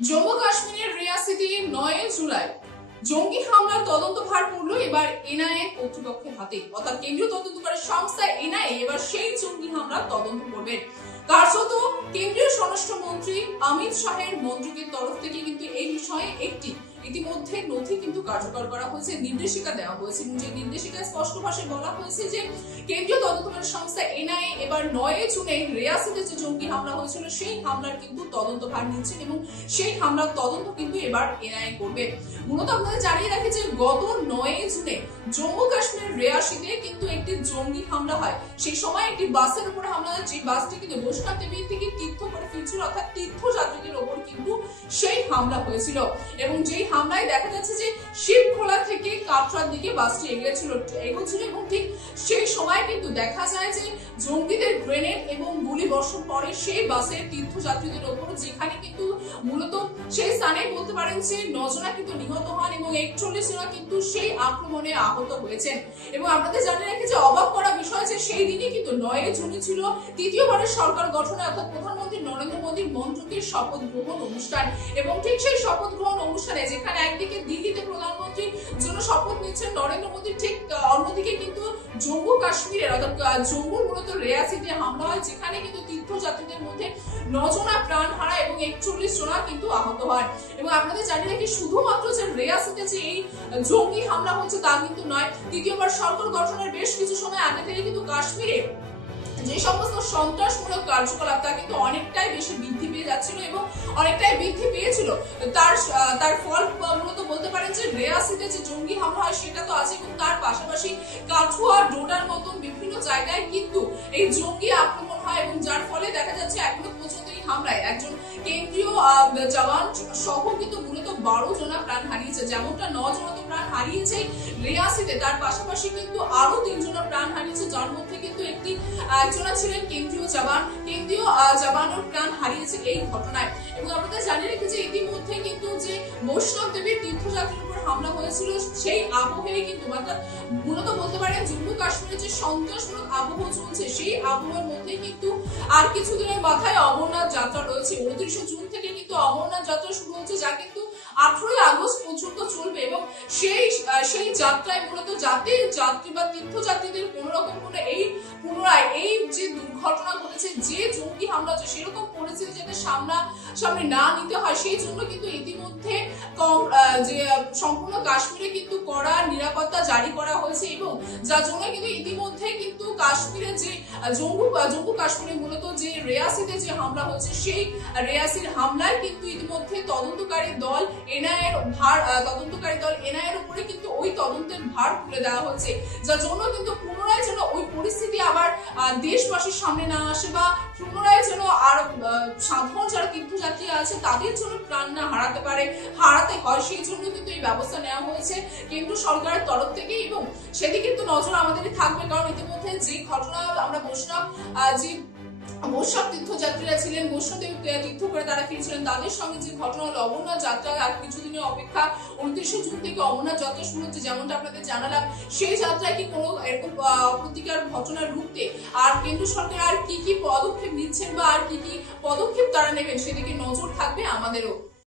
জম্মু কাশ্মীরের রিয়াসিতে 9 জুলাই জঙ্গি হামলার তদন্তভার পড়ল এবার এনআইএ কর্তৃপক্ষের হাতে। অর্থাৎ কেন্দ্রীয় তদন্তকারী সংস্থা এনআইএ এবার সেই জঙ্গি হামলার তদন্ত করবেন। কার্যত কেন্দ্রীয় স্বরাষ্ট্রমন্ত্রী অমিত শাহের মন্ত্রকের তরফ থেকে কিন্তু এই বিষয়ে একটি ইতিমধ্যে নথি কিন্তু কার্যকর করা হয়েছে, নির্দেশিকা দেওয়া হয়েছে। যে নির্দেশিকায় স্পষ্ট ভাষায় বলা হয়েছে যে কেন্দ্রীয় তদন্তকারী সংস্থা এনআইএ এবার 9 জুনে রিয়াসিতে যে জঙ্গি হামলা হয়েছিল সেই হামলার কিন্তু তদন্তভার নিচ্ছেন এবং সেই হামলার তদন্ত কিন্তু এবার এনআইএ করবে। মূলত আপনাদের জানিয়ে রাখি যে গত 9 জুনে জম্মু কাশ্মীর রিয়াসিতে কিন্তু একটি জঙ্গি হামলা হয়। সেই সময় একটি বাসের উপরে হামলা হয়, যে বাসটি কিন্তু বৈষ্ণব দেবী থেকে তীর্থ করে ফিরছিল, অর্থাৎ তীর্থযাত্রীদের ওপর কিন্তু সেই হামলা হয়েছিল। এবং যেই হামলায় দেখা যাচ্ছে যে শিবখোলা থেকে কাটরার দিকে বাসটি এগোচ্ছিল এবং ঠিক সেই সময় কিন্তু দেখা যায় যে জঙ্গিদের গ্রেনেড এবং গুলি বর্ষণ পরে সেই বাসের তীর্থযাত্রীদের ওপর, যেখানে কিন্তু মূলত সেই স্থানে বলতে পারেন যে 9 জনা কিন্তু নিহত হন এবং 41 জনা কিন্তু সেই আক্রমণে আহত হয়েছেন। এবং আপনাদের জানিয়ে রাখি যে অবাক করা বিষয় যে সেই দিনই কিন্তু 9 জুন ছিল তৃতীয়বারের সরকার গঠনে অর্থাৎ প্রধানমন্ত্রী নরেন্দ্র মোদীর মন্ত্রকের শপথ গ্রহণ অনুষ্ঠান। এবং ঠিক সেই শপথ গ্রহণ অনুষ্ঠানে যেখানে একদিকে দিল্লিতে প্রধানমন্ত্রীর জন্য শপথ নিচ্ছেন নরেন্দ্র মোদী, ঠিক অন্যদিকে কিন্তু জম্মু কাশ্মীরের অর্থাৎ জম্মুর মূলত রিয়াসিতে হামলা হয়, যেখানে কিন্তু তীর্থযাত্রীদের মধ্যে 9 জনা প্রাণ হারায় এবং 41 জনা কিন্তু আহত হয়। এবং আপনাদের জানিয়ে রাখি শুধুমাত্র যে রিয়াসিতে যে এই জঙ্গি হামলা হচ্ছে তা কিন্তু নয়, তৃতীয়বার সরকার গঠনের বেশ কিছু সময় আগে থেকে কিন্তু কাশ্মীরে যে সমস্ত সন্ত্রাসমূলক কার্যকলাপ তা কিন্তু অনেকটাই বেশি বৃদ্ধি পেয়ে যাচ্ছিল এবং অনেকটাই বৃদ্ধি পেয়েছিল। তার ফল মূলত বলতে পারেন যে রিয়াসিতে যে জঙ্গি হামলা হয় সেটা তো আছে, এবং তার পাশাপাশি কাঠুয়া ডোডার মতন বিভিন্ন জায়গায় কিন্তু এই জঙ্গি আক্রমণ হয় এবং যার ফলে দেখা যাচ্ছে এখনো পর্যন্ত এই হামলায় একজন কেন্দ্রীয় জওয়ান সহ কিন্তু মূলত 12 জনা প্রাণ হারিয়েছে। যেমনটা 9 জনা তো প্রাণ হারিয়েছে রিয়াসিতে, তার পাশাপাশি কিন্তু আরো 3 জনা প্রাণ হারিয়েছে, যার মধ্যে কিন্তু একজনা ছিলেন কেন্দ্রীয় জওয়ানের প্রাণ হারিয়েছে এই ঘটনায়। এবং আপনাদের জানিয়ে রেখে যে ইতিমধ্যে কিন্তু যে বৈষ্ণব দেবীর তীর্থযাত্রীর উপর হামলা হয়েছিল সেই আবহে কিন্তু মূলত বলতে পারেন জম্মু কাশ্মীরে যে সন্ত্রাসমূলক আবহ চলছে সেই আবহের মধ্যে কিন্তু আর কিছুদিনের মাথায় অমরনাথ যাত্রা রয়েছে। 29 জুন থেকে কিন্তু অমরনাথ যাত্রা শুরু হচ্ছে, যা কিন্তু 18 আগস্ট পর্যন্ত চলবে। এবং সেই যাত্রায় মূলত যাতে যাত্রী বা তীর্থযাত্রীদের কোন রকম কোনো পুনরায় এই যে দুর্ঘটনা ঘটেছে, যে জঙ্গি হামলা হচ্ছে সেরকম পরিস্থিতি যাতে সামনে না নিতে হয়, সেই জন্য কিন্তু ইতিমধ্যে যে সম্পূর্ণ কাশ্মীরে কিন্তু কড়া নিরাপত্তা জারি করা হয়েছে। এবং যার জন্য কিন্তু ইতিমধ্যে কিন্তু কাশ্মীরে যে জম্মু কাশ্মীরে মূলত যে রিয়াসিতে যে হামলা হয়েছে সেই রিয়াসির হামলায় কিন্তু ইতিমধ্যে তদন্তকারী দল এনআইএর উপরে কিন্তু ওই তদন্তের ভার তুলে দেওয়া হয়েছে, যার জন্য কিন্তু পুনরায় যেন ওই পরিস্থিতি আবার দেশবাসীর সামনে না আসে বা পুনরায় যেন আর সাধারণ যারা তীর্থযাত্রী আছে তাদের জন্য প্রাণ না হারাতে হয়, সেই জন্য কিন্তু এই ব্যবস্থা নেওয়া হয়েছে কেন্দ্র সরকারের তরফ থেকে। এবং সেদিকে কিন্তু নজর আমাদের থাকবে, কারণ ইতিমধ্যে যে ঘটনা আমরা বৈষ্ণব তীর্থযাত্রীরা ছিলেন, বৈষ্ণব তীর্থ করে তারা ফিরছিলেন, তাদের সঙ্গে যে ঘটনা হলো অমরনাথ যাত্রা আর কিছুদিনের অপেক্ষা 29 জুন থেকে অমরনাথ যাত্রা শুরু হচ্ছে, যেমনটা আপনাদের জানালাম। সেই যাত্রায় কি কোনো এরকম প্রতিকার ঘটনা রুখতে আর কেন্দ্র সরকার আর কি পদক্ষেপ নিচ্ছেন বা আর কি পদক্ষেপ তারা নেবেন সেদিকে নজর থাকবে আমাদেরও।